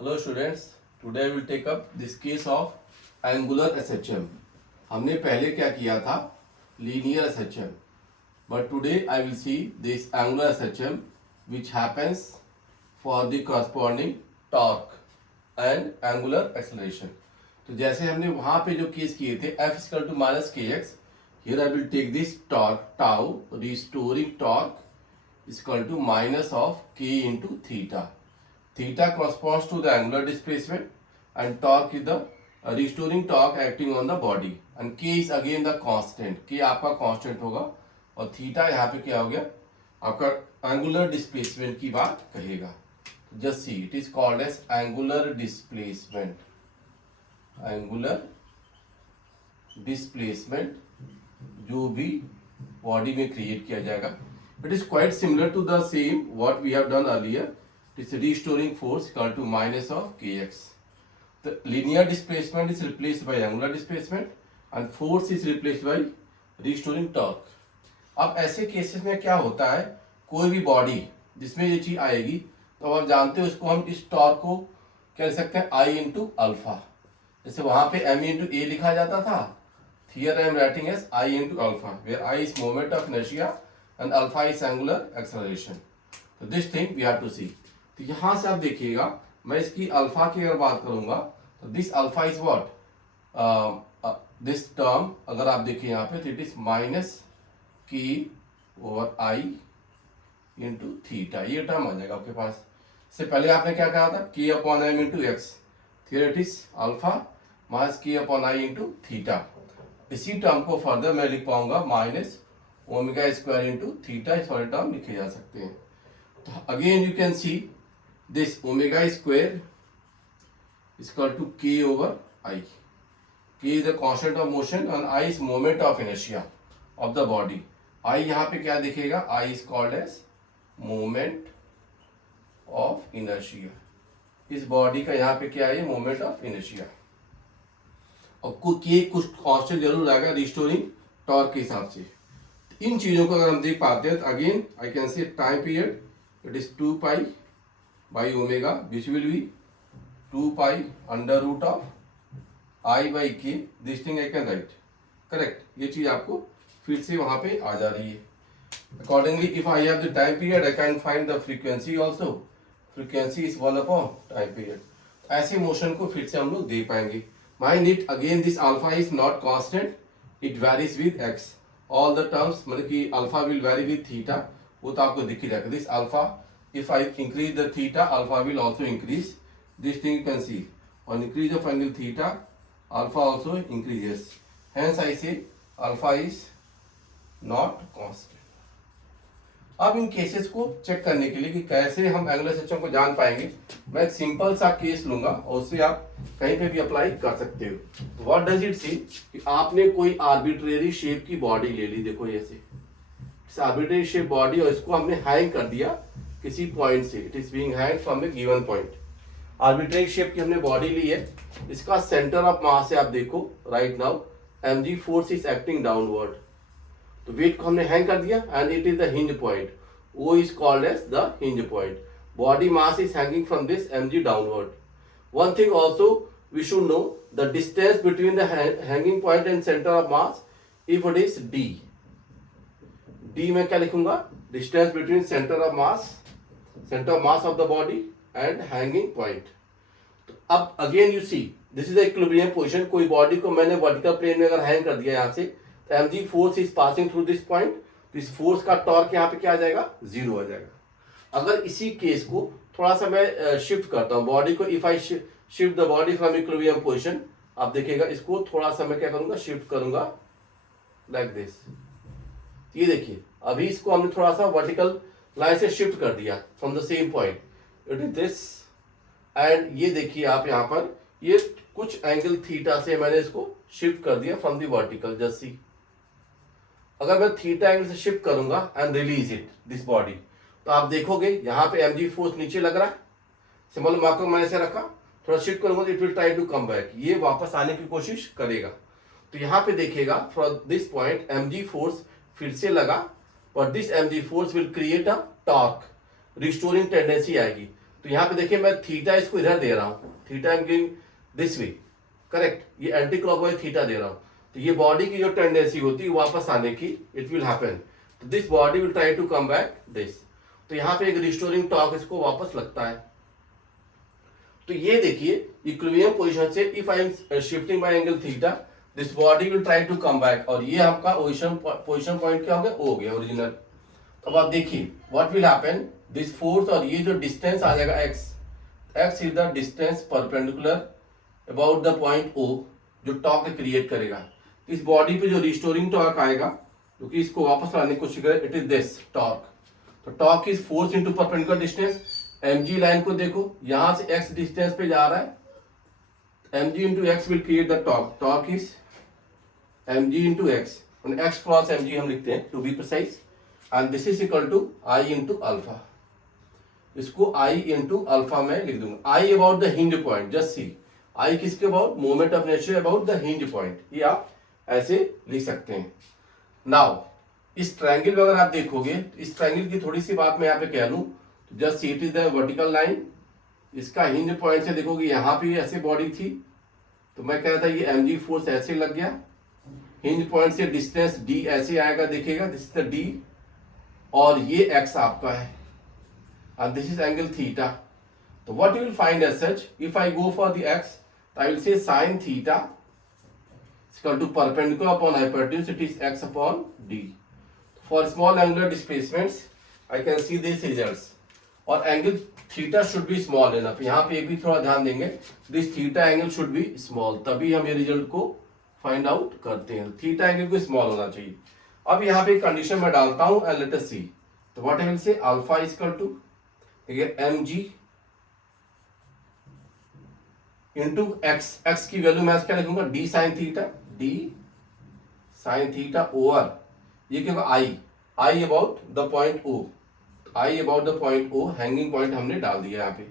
Hello students, today we will take up this case of angular SHM. हमने पहले क्या किया था linear SHM, but today I will see this angular SHM which happens for the corresponding torque and angular acceleration. तो जैसे हमने वहाँ पे जो केस किए थे F is equal to minus kx, here I will take this torque tau, restoring torque is equal to minus of k into theta. Theta corresponds to the angular displacement and torque is the restoring torque acting on the body and k is again the constant. K आपका constant होगा और theta यहाँ पे क्या हो गया आपका angular displacement की बात कहेगा. Just see, it is called as angular displacement. Angular displacement जो भी body में create किया जाएगा. It is quite similar to the same what we have done earlier. It's restoring force equal to minus of kx. The linear displacement is replaced by angular displacement and force is replaced by restoring torque. अब ऐसे cases में क्या होता है, कोई भी body जिसमें ये चीज आएगी तो आप जानते हो इसको हम इस टॉर्क को क्या लिख सकते हैं आई इंटू अल्फा. जैसे वहां पे एम इंटू ए लिखा जाता था, here I am writing as I into alpha where I is moment of inertia and alpha is angular acceleration. तो this thing we have to see. तो यहां से आप देखिएगा मैं इसकी अल्फा की अगर बात करूंगा तो this alpha is what this term अगर आप देखिए यहाँ पे तो इट इज माइनस की ओवर आई इंटू थीटा. ये टर्म आ जाएगा आपके पास. इससे पहले आपने क्या कहा था के अपॉन एम इंटू एक्स, फिर इट इज अल्फा माइनस के अपॉन आई इंटू थीटा. इसी टर्म को फर्दर मैं लिख पाऊंगा minus omega square into theta. इस वाले टर्म लिखे जा सकते हैं. तो again you can C this omega square is equal to k over I. K is the constant of motion and I is moment of inertia of the body. I यहाँ पे क्या दिखेगा, I is called as moment of inertia. इस body का यहाँ पे क्या है, moment of inertia. और K कुछ constant जरूर आएगा रिस्टोरिंग टॉर्क के हिसाब से. इन चीजों को अगर हम देख पाते हैं तो अगेन आई कैन से time period it is 2 pi by omega which will be 2 pi under root of I by k. This thing I can write. Correct. ये चीज आपको फिर से वहां पे आ जा रही है. Accordingly, if I have the time period, I can find the frequency also. Frequency is 1 upon time period. ऐसे मोशन को फिर से हम लोग दे पाएंगे. Mind it again, this alpha is not constant. It varies with x. All the terms मतलब कि alpha will vary with theta. वो तो आपको दिख ही जाएगा. This alpha, if I increase the theta, alpha will also increase. This thing you can see. On increase of angle theta, alpha also increases. Hence I say alpha is not constant. अब इन cases को check करने के लिए कि कैसे हम angular system को जान पाएंगे, मैं एक सिंपल सा केस लूंगा और उससे आप कहीं पे भी अप्लाई कर सकते हो. व्हाट डज इट सी कि आपने कोई आर्बिट्रेरी शेप की बॉडी ले ली. देखो ऐसे आर्बिट्रेरी शेप बॉडी और इसको हमने हैंग कर दिया किसी पॉइंट से. It is being hang from A given point. Arbitrary shape की हमने बॉडी ली है. इसका सेंटर ऑफ मास से आप देखो right now mg force is acting downward. तो वेट को हमने हैंग कर दिया and it is the hinge point. O is called as the hinge point. Body mass is hanging from this mg downward. One thing also we should know the distance between the hanging point and center of mass. If it is d, d में क्या लिखूंगा, distance between center of mass of the body and hanging point. तो अब again you see this is the equilibrium position. कोई body को मैंने vertical plane में अगर हैंग कर दिया यहाँ से तो mg force is passing through this point. तो इस फोर्स का टॉर्क यहाँ पे क्या आ जाएगा, 0 आ जाएगा. अगर इसी केस को थोड़ा सा मैं शिफ्ट करता हूँ बॉडी को, if I shift the body from equilibrium position, आप देखिएगा इसको थोड़ा सा मैं क्या करूंगा, शिफ्ट करूंगा लाइक दिस. ये देखिए अभी इसको हमने थोड़ा सा वर्टिकल लाइन से शिफ्ट कर दिया from the same point. It is this and ये देखिए आप यहाँ पर ये कुछ एंगल थीटा से मैंने इसको शिफ्ट कर दिया from the vertical. Just see अगर मैं थीटा एंगल से शिफ्ट करूंगा and release it this body तो आप देखोगे यहाँ पे mg फोर्स नीचे लग रहा है. सिंबल मार्क को मैंने ऐसे रखा, थोड़ा शिफ्ट करूंगा तो it will try to come back. ये वापस आने की कोशिश करेगा. तो यहाँ पे देखिएगा from this point mg force फिर से लगा, but this mg force will create a torque. Restoring tendency आएगी. तो यहाँ पे देखिए मैं थीटा इसको इधर दे रहा हूँ, theta I am giving this way, correct, ये एंटी क्लॉकवाइज थीटा दे रहा हूँ। तो ये बॉडी की जो टेंडेंसी होती है वापस आने की, इट विल हैपन, तो this body will try to come back this. तो यहाँ पे एक रिस्टोरिंग टॉर्क इसको वापस लगता है। तो ये देखिए इक्विलिब्रियम पोजीशन से if I am shifting by angle theta, this body will try to come back, और ये आपका पोजीशन पॉइंट क्या हो गया, ओ हो गया ओरिजिनल। अब आप देखिए what will happen, this force और ये जो डिस्टेंस आ जाएगा x, x is the distance perpendicular about the point O जो टॉर्क क्रिएट करेगा। इस बॉडी पे जो रिस्टोरिंग टॉर्क आएगा जो कि इसको वापस लाने की कोशिश करे, इट इज दिस टॉर्क। तो torque is force into perpendicular distance. mg line को देखो, यहां से x डिस्टेंस पे जा रहा है, mg into X will create the torque, torque is mg into X, x cross mg हम लिखते हैं to be precise, and this is equal to i into alpha. इसको i इंटू अल्फा में लिख दूंगा। i about the hinge point, just see, i किसके about, moment of inertia about the hinge point, ये आप ऐसे लिख सकते हैं। नाउ इस ट्रायंगल में अगर आप देखोगे, इस ट्रायंगल की थोड़ी सी बात मैं यहाँ पे कह लूं, just see it is the vertical line, इसका हिंज पॉइंट से देखोगे यहाँ पे ऐसे बॉडी थी, तो मैं कह रहा था ये mg फोर्स ऐसे लग गया, हिंज पॉइंट से डिस्टेंस d ऐसे आएगा, देखिएगा दिस इज द d, और ये x आपका है, and this is angle theta. So what you will find as such, if I go for the x, I will say sin theta is equal to perpendicular upon hypotenuse, it is x upon d. For small angular displacements, I can see these results. और angle theta should be small enough. यहाँ पे भी थोड़ा ध्यान देंगे, this theta angle should be small, तभी हम ये रिजल्ट को फाइंड आउट करते हैं। थीटा एंगल को स्मॉल होना चाहिए। अब यहाँ पे कंडीशन में डालता हूँ एंड लेट अस सी, तो what I will say, alpha is equal to mg into X, X की वैल्यू मैं क्या लिखूंगा, d sine theta, d sine theta over ये क्या, i about the point O, i about the point O, hanging point हमने डाल दिया यहाँ पे।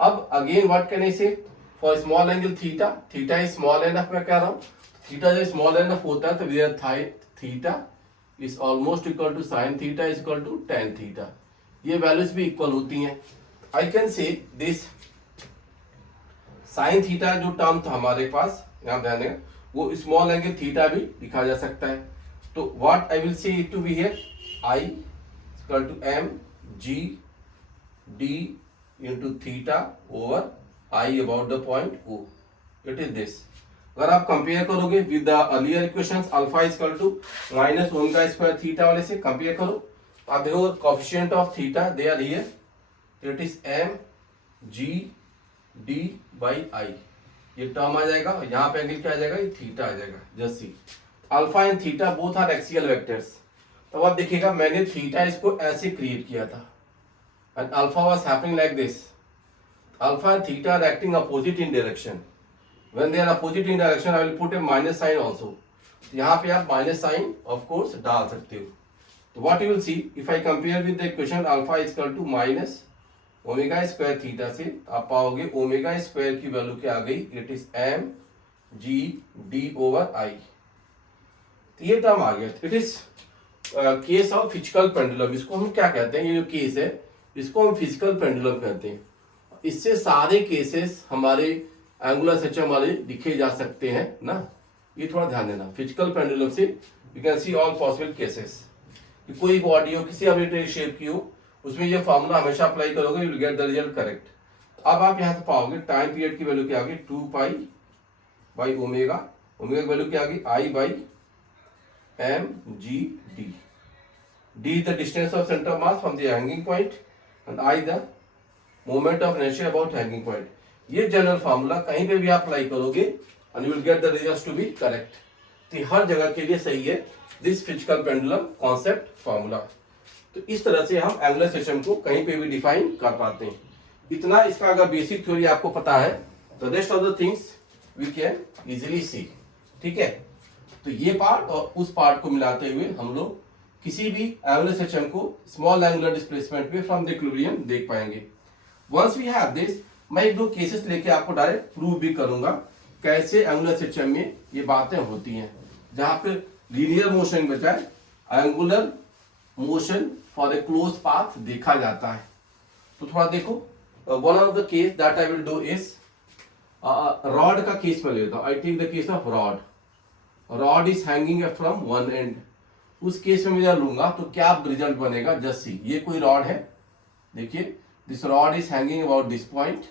अब अगेन व्हाट कैन आई से, for small angle theta, theta is small enough, मैं कह रहा हूँ थीटा जब स्मॉल एनफ होता है तो where theta is almost equal to sine theta is equal to tan theta, ये वैल्यूज भी इक्वल होती हैं। I can say this sine theta जो टर्म था हमारे पास, यहाँ ध्यान दें, वो स्मॉल एंगल थीटा भी लिखा जा सकता है। तो what I will say it to be here, i equal to m g d into theta over i about the point O, it is this. अगर आप कंपेयर करोगे with the earlier equations, alpha is equal to minus omega square theta वाले से compare करो, आप देखो coefficient of theta they are here, it is m g d by i, ये term आ जाएगा, यहाँ पे एंगल क्या आ जाएगा, ये थीटा आ जाएगा। Just see alpha and theta both are axial vectors. तो अब देखिएगा मैंने थीटा इसको ऐसे क्रिएट किया था and alpha was happening like this, alpha and theta are acting opposite in direction, when they are opposite in direction I will put a minus sign also, यहाँ पे आप माइनस साइन ऑफ कोर्स डाल सकते हो। तो what you will see, if I compare with the equation alpha is equal to minus omega square theta से, आप पाओगे ओमेगा स्क्वायर की वैल्यू क्या आ गई, it is m g d over i, तो ये टर्म आ गया। It is case of physical pendulum, इसको हम क्या कहते हैं, ये जो केस है इसको हम फिजिकल पेंडुलम कहते हैं। इससे सारे केसेस हमारे एंगुलर सिस्टम वाले लिखे जा सकते हैं ना, ये थोड़ा ध्यान देना। फिजिकल पेंडुलम से you can see all possible cases, कोई बॉडी हो किसी आर्बिट्रेरी शेप की हो, उसमें ये फॉर्मूला हमेशा अप्लाई करोगे, you will get the result correct. अब आप यहाँ से पाओगे टाइम पीरियड की वैल्यू क्या आ गई, 2 पाई बाई ओमेगा, ओमेगा की वैल्यू क्या आ गई, i by m g d, d the distance of centre of mass from the hanging point and i the moment of inertia about hanging point. ये general formula कहीं पे भी आप apply करोगे and you will get the result to be correct. तो हर जगह के लिए सही है this physical pendulum concept formula. तो इस तरह से हम एंगुलर सिस्टम को कहीं पे भी डिफाइन कर पाते हैं। इतना इसका अगर बेसिक थ्योरी आपको पता है तो rest of the things we can easily see, ठीक है। तो ये पार्ट और उस पार्ट को मिलाते हुए हम लोग किसी भी एंगुलर सिस्टम को स्मॉल एंगुलर डिस्प्लेसमेंट में फ्रॉम द इक्विलिब्रियम देख पाएंगे। वंस वी हैव दिस, मैं एक दो केसेस लेके आपको डायरेक्ट प्रूव भी करूंगा कैसे एंगुलर सिस्टम में ये बातें होती हैं, जहां पे लीनियर मोशन के बजाय angular motion for a close path देखा जाता है। तो थोड़ा देखो, one of the case that I will do is rod का केस में लेता हूँ. I take the case of rod is hanging from one end. उस केस में मैं लूंगा तो क्या रिजल्ट बनेगा, जस्ट सी. ये कोई रॉड है, देखिए this rod is hanging about this point.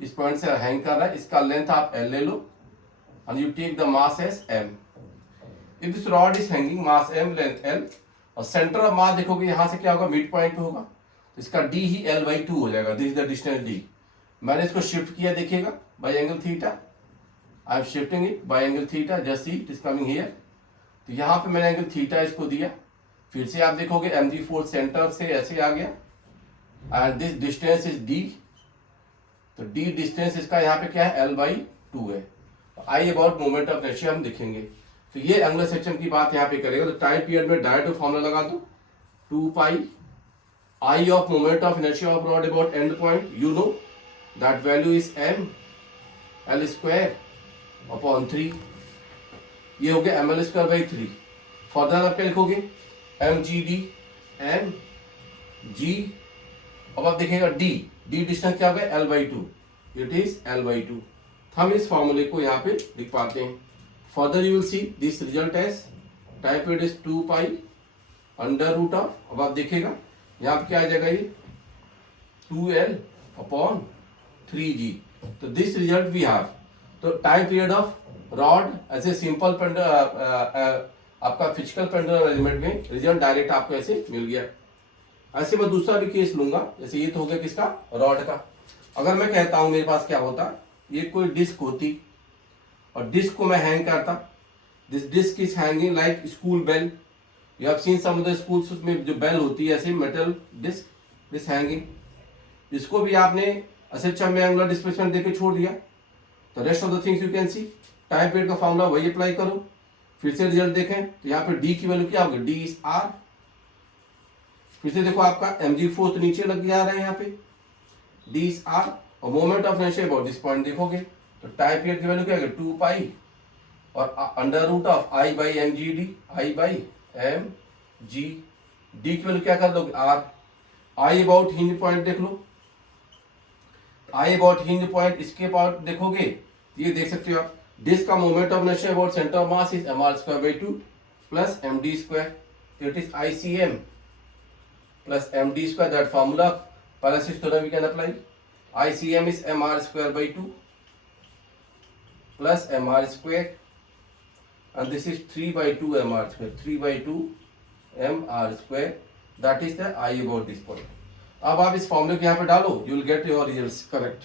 इस पॉइंट से हैंग कर रहा है, इसका लेंथ आप L ले लो and you take the mass as M. If this rod is hanging, mass M, length L, और सेंटर ऑफ मास देखोगे यहां से क्या होगा, मिड पॉइंट पे होगा, तो इसका D ही L/2 हो जाएगा. This is the distance D. मैंने इसको शिफ्ट किया, देखिएगा bye angle theta. I am shifting it by angle theta, just see it is coming here. तो यहाँ पे मैंने एंगल थीटा इसको दिया. फिर से आप देखोगे mg फोर्स सेंटर से ऐसे आ गया and this distance is D. तो D डिस्टेंस इसका यहाँ पे क्या है, L/2 है. आई अबाउट मोमेंट ऑफ इनर्शिया हम देखेंगे. तो ये एंगुलर सेक्शन की बात यहाँ पे करेगा. तो टाइम पीरियड में डायरेक्ट फॉर्मूला लगा दो, 2 pi I of moment of inertia of rod about end point. You know that value is m L square upon 3. ये हो गया ml स्क्वायर बाई 3. फर्दर आप क्या लिखोगे, mgd mg. अब आप देखिएगा d डिस्टेंस क्या हो गया, L/2. It is L/2. हम इस फॉर्मूले को यहाँ पे लिख पाते हैं. Further you will see this result as time period is 2 pi under root of. अब आप देखिएगा यहाँ पे क्या आ जाएगा, ये 2L अपॉन 3G. तो दिस रिजल्ट वी हैव. तो टाइम पीरियड ऑफ रॉड ऐसे सिंपल आपका फिजिकल पेंडुलम एलिमेंट में रिजल्ट डायरेक्ट आपको ऐसे मिल गया. ऐसे मैं दूसरा भी केस लूंगा. जैसे ये तो हो गया किसका, रॉड का. अगर मैं कहता हूं मेरे पास क्या होता, ये कोई डिस्क होती और डिस्क को मैं हैंग करता. This disc is hanging like school bell. You have seen some of the schools, उसमें जो बेल होती है ऐसे मेटल डिस्क, दिस हैंगिंग. इसको भी आपने अच्छा में एंगुलर डिस्प्लेसमेंट देके छोड़ दिया. तो rest of the things you can C. Time period का फॉर्मूला वही अप्लाई करो. फिर से रिजल्ट देखें तो यहाँ पे डी की वैल्यू क्या होगी, डी इज आर. फिर से देखो आपका mg फोर्स नीचे लग गया आ रहा है यहाँ पे, डी इज आर. और moment of inertia about this point देखोगे तो टाइम पीरियड की वैल्यू क्या है, 2 पाई और under root of I by mgd, I by mg. D की वैल्यू क्या कर दोगे, r. I about hinge point देख लो, I अबाउट हिंज पॉइंट. इसके पार्ट देखोगे ये देख सकते हो आप, डिस्क का moment of inertia about centre of mass is mr square by 2 plus md square. It is ICM plus md square. That formula parallel axis theorem we can apply. ICM is mr square by 2 plus mr square and this is 3 by 2 mr square. 3 by 2 mr square, that is the I about this point. अब आप इस फॉर्मूले को यहाँ पे डालो, you will get your results correct.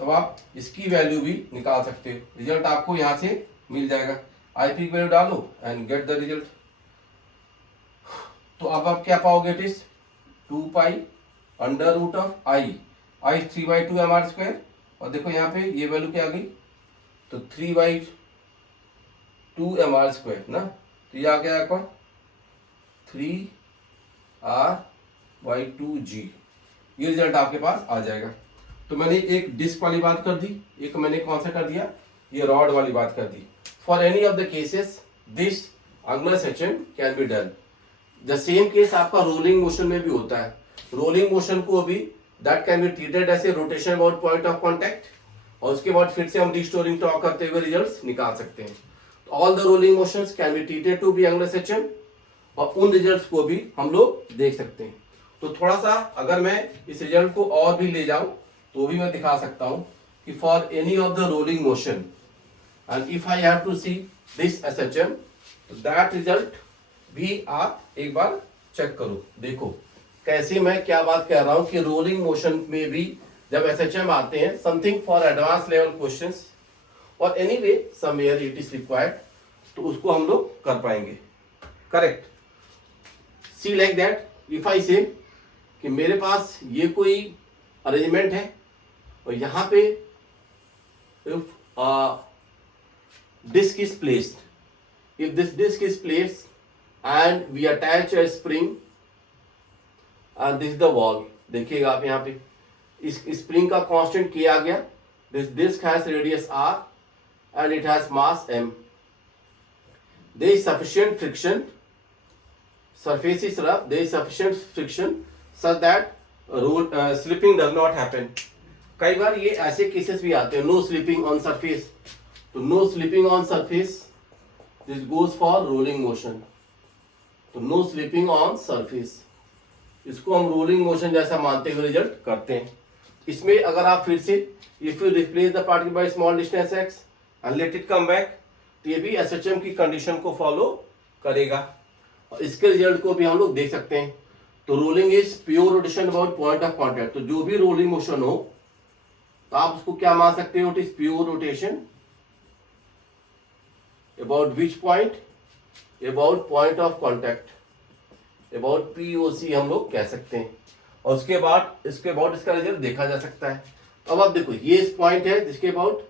अब आप इसकी वैल्यू भी निकाल सकते हो. रिजल्ट आपको यहाँ से मिल जाएगा. IP की वैल्यू डालो and get the result. तो अब आप क्या पाओगे, it is 2 pi under root of I. I 3 by 2 mr square. और देखो यहाँ पे ये वैल्यू क्या आ गई, तो 3 by 2 mr स्क्वायर ना. तो ये आ गया आपका 3r by 2g. ये रिजल्ट आपके पास आ जाएगा. तो मैंने एक डिस्क वाली बात कर दी, एक मैंने कौन सा कर दिया, ये रॉड वाली बात कर दी. For any of the cases this angular section can be done. The same case आपका रोलिंग मोशन में भी होता है. रोलिंग मोशन को अभी that can be treated as a rotation about point of contact. और उसके बाद फिर से हम रिस्टोरिंग टॉर्क करते हुए रिजल्ट्स निकाल सकते हैं. तो all the rolling motions can be treated to be angular section, और उन रिजल्ट्स को भी हम लोग देख सकते हैं. तो थोड़ा सा अगर मैं इस रिजल्ट को और भी ले जाऊं तो भी मैं दिखा सकता हूं कि for any of the rolling motion and if I have to see this SHM, that result भी आप एक बार चेक करो. देखो कैसे मैं क्या बात कह रहा हूं कि रोलिंग मोशन में भी जब SHM आते हैं, something for advance level questions और anyway somewhere it is required, तो उसको हम लोग कर पाएंगे. Correct. See like that if I say कि मेरे पास ये कोई अरेंजमेंट है और यहाँ पे if disc is placed, if this disc is placed and we attach a spring and this the wall. देखिएगा आप यहाँ पे इस स्प्रिंग का कांस्टेंट किया गया. This disc has radius r and it has mass m. There is sufficient friction, surface is rough, there is sufficient friction such that roll slipping does not happen. कई बार ये ऐसे केसेस भी आते हैं, नो स्लिपिंग ऑन सरफेस, तो no slipping on surface this goes for rolling motion. तो no slipping on surface, इसको हम रोलिंग मोशन जैसा मानते हुए रिजल्ट करते हैं। इसमें अगर आप फिर से if you replace the particle by small distance x and let it come back, तो ये भी एसएचएम की कंडीशन को फॉलो करेगा। और इसके रिजल्ट को भी हम लोग देख सकते हैं। तो rolling is pure rotation about point of contact. तो जो भी रोलिंग मोशन हो तो आप उसको क्या मान सकते हो, it is pure rotation about which point, about point of contact, about POC हम लोग कह सकते हैं। और उसके बाद इसके अबाउट इसका रिजल्ट देखा जा सकता है। अब आप देखो ये इस पॉइंट है जिसके अबाउट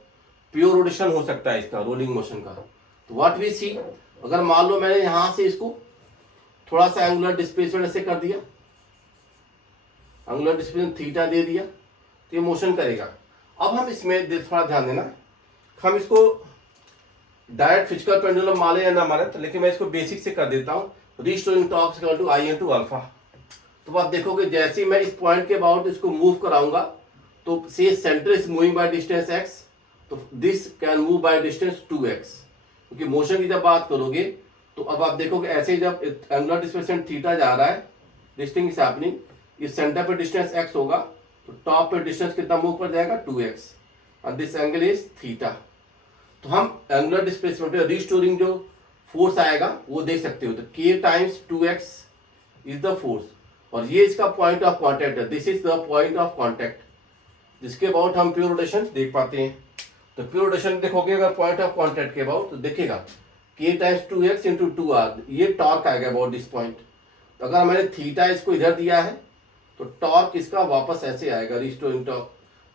प्योर रोटेशन हो सकता है इसका रोलिंग मोशन का। तो व्हाट वी सी, अगर मान लो मैंने यहां से इसको थोड़ा सा एंगुलर डिस्प्लेसमेंट ऐसे कर दिया, एंगुलर डिस्प्लेसमेंट थीटा दे दिया, तो ये मोशन करेगा। अब हम इसमें थोड़ा ध्यान देना, हम इसको डायरेक्ट फिजिकल पेंडुलम माने या ना माने, तो लेकिन मैं इसको बेसिक से कर देता हूँ। Restoring torque equal to I into alpha. तो आप देखोगे जैसे ही मैं इस पॉइंट के अबाउट इसको मूव कराऊंगा, तो से centre is moving by distance x, तो this can move by distance 2x। क्योंकि मोशन की जब बात करोगे तो अब आप देखोगे ऐसे ही जब एंगुलर डिस्प्लेसमेंट थीटा जा रहा है, दिस थिंग इज हैपनिंग, इस सेंटर पे डिस्टेंस x होगा, तो टॉप पे डिस्टेंस कितना मूव कर जाएगा 2x, and this angle is theta. तो हम एंगुलर डिस्प्लेसमेंट पे रीस्टोरिंग जो फोर्स आएगा वो देख सकते हो। तो k times 2x is the force, और ये इसका पॉइंट ऑफ कॉन्टैक्ट है, this is the point of contact जिसके अबाउट हम प्योर रोटेशन देख पाते हैं। तो प्योर रोटेशन देखोगे अगर पॉइंट ऑफ कॉन्टैक्ट के अबाउट, तो देखेगा k times 2x into 2r, ये टॉर्क आएगा अबाउट दिस पॉइंट। तो अगर मैंने थीटा इसको इधर दिया है तो टॉर्क इसका वापस ऐसे आएगा, रीस्टोरिंग टॉर्क।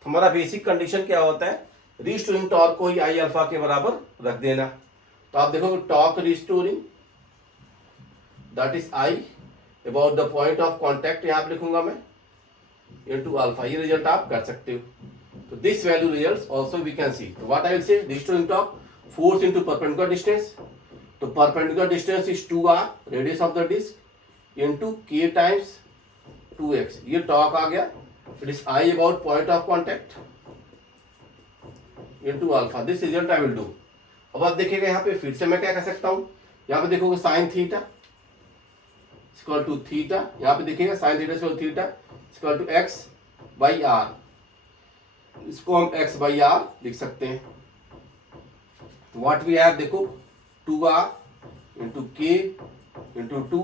तो हमारा बेसिक कंडीशन क्या होता है, रीस्टोरिंग टॉर्क को ही आई अल्फा के बराबर रख देना। तो आप देखोगे torque restoring that is I about the point of contact, यहाँ पे लिखूंगा मैं इनटू अल्फा, ये रिजल्ट आप कर सकते हो। तो this value results also we can see. तो what I will say, restoring torque force into perpendicular distance, तो perpendicular distance is 2r radius of the disc into k times 2x, ये torque आ गया। It is I about point of contact into alpha, this result I will do. अब आप देखिएगा यहाँ पे फिर से मैं क्या कर सकता हूँ, यहाँ पे देखोगे sine theta equal to theta, यहाँ पे देखिएगा sine theta equal theta equal to x by r, इसको हम x बाई r लिख सकते हैं। व्हाट वी हैव, देखो 2r into k into 2,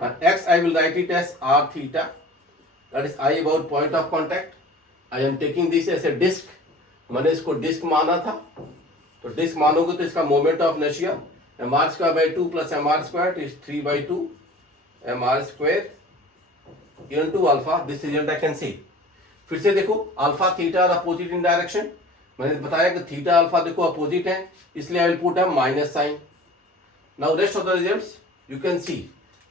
and x I will write it as r theta, that is I about point of contact. I am taking this as a disk, मैंने इसको disc माना था, तो disc मानोगे तो इसका moment of inertia mr square by 2 plus mr square is 3/2 mr square into alpha, this result I can see. फिर से देखो alpha theta are opposite in direction, मैंने बताया कि थीटा अल्फा देखो अपोजिट है, इसलिए I will put a minus sign. Now rest of the results you can see,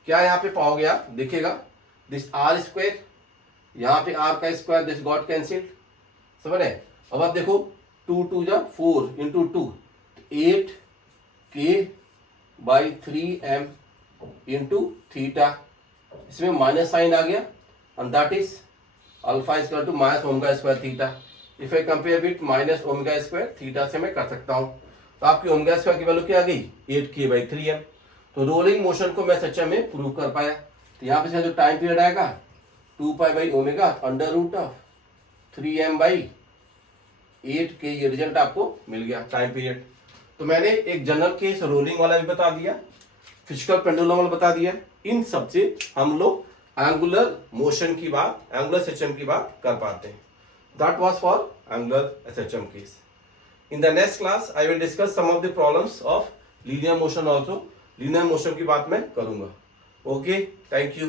क्या यहाँ पे पाओगे आप, देखिएगा दिस आर स्क्वायर, यहाँ पे आर का स्क्वायर, दिस गॉट कैंसिल्ड, समझ रहे। अब आप देखो 2 2 जा 4 into 2 8k by 3m into theta, इसमें माइनस साइन आ गया, and that is alpha is equal to minus omega square theta. If I compare with minus omega square theta से मैं कर सकता हूँ। तो आपकी ओमेगा स्क्वायर की वैल्यू क्या आ गई 8k बाई 3m। तो रोलिंग मोशन को मैं सच्चा में प्रूव कर पाया। तो यहाँ पे जो टाइम पीरियड आएगा 2 pi by omega under root of 3m by 8k, ये रिजल्ट आपको मिल गया टाइम पीरियड। तो मैंने एक जनरल केस रोलिंग वाला भी बता दिया, फिजिकल पेंडुलम वाला बता दिया, इन सब से हम लोग एंगुलर मोशन की बात, एंगुलर एसएचएम की बात कर पाते हैं। That was for angular SHM case. In the next class I will discuss some of the problems of linear motion also, linear motion की बात मैं करूंगा। Okay, thank you.